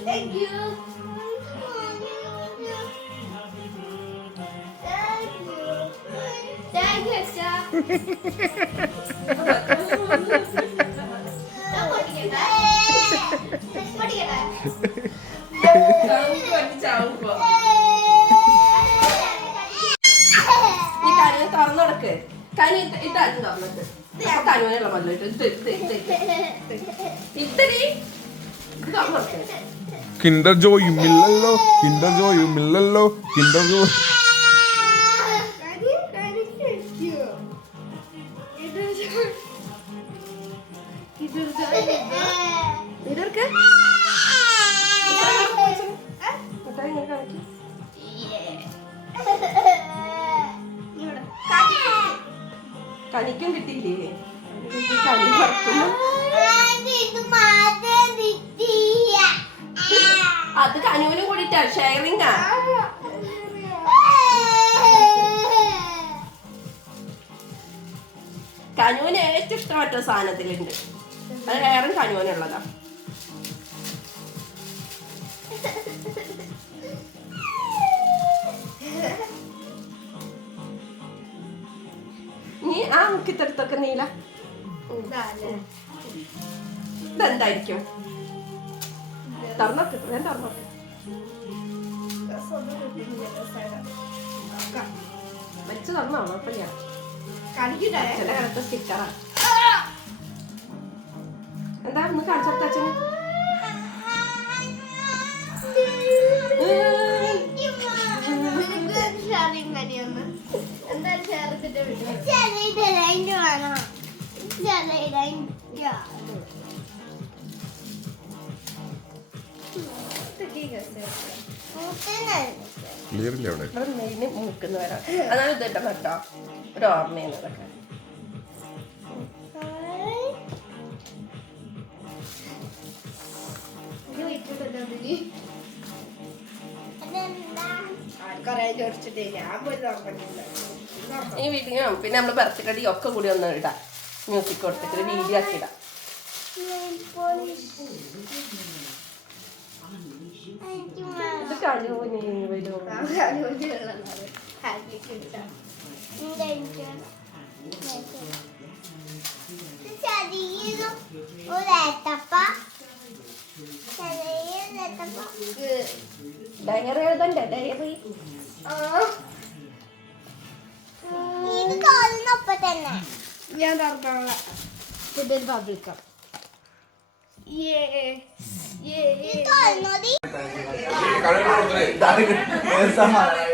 Thank you. Thank you, sir. തുറന്നോടക്ക് കനി ഇട്ടാച്ചു തുറന്നിട്ട് കനുവിനുള്ള മല്ലോ ഇത്തടി തുറന്നോടക്ക് Kinder ജോയും ഇല്ലല്ലോ Kinder ജോയും ഇല്ലല്ലോ കിൻഡർ ജോ കനിക്കും കിട്ടിയില്ലേ കനി പറക്കുന്നു അത് കനുവിനും കൂടിട്ടാ ഷെയറിംഗാ കനുവിന് ഏറ്റവും ഇഷ്ടപ്പെട്ട സാധനത്തിലുണ്ട് അത് വേറെ കനുവിനുള്ളതാ നീ ആ മുക്കിത്തെടുത്തൊക്കെ നീല ഇതെന്തായിരിക്കും തുറന്നോക്ക് ഞാൻ തുറന്നോക്ക് വെച്ച് തുറന്നോ കുഴപ്പമില്ല ചില കടത്ത സ്റ്റിക്കറാ എന്താ ഒന്ന് കാണിച്ചോട്ടെ അച്ഛന് ക്ലിയറില്ല അവിടെ മൂക്കുന്ന വരാം അതാണ് ഇതിട്ട കേട്ടോ ഒരു ഓർമ്മയുന്നതൊക്കെ ഈ വീട്ടിലും പിന്നെ നമ്മള് ബർത്ത്ഡേ ഒക്കെ കൂടി ഒന്ന് ഇടാം മ്യൂസിക് കൊടുത്തിട്ട് വീഡിയോ ആക്കി ഇടാം ഇത് കനുവിന് വരും ഡയറി എഴുതണ്ടേ ഡയറി ഞാൻ ഇതൊരു പബ്ലിക്കാം ¡Dale!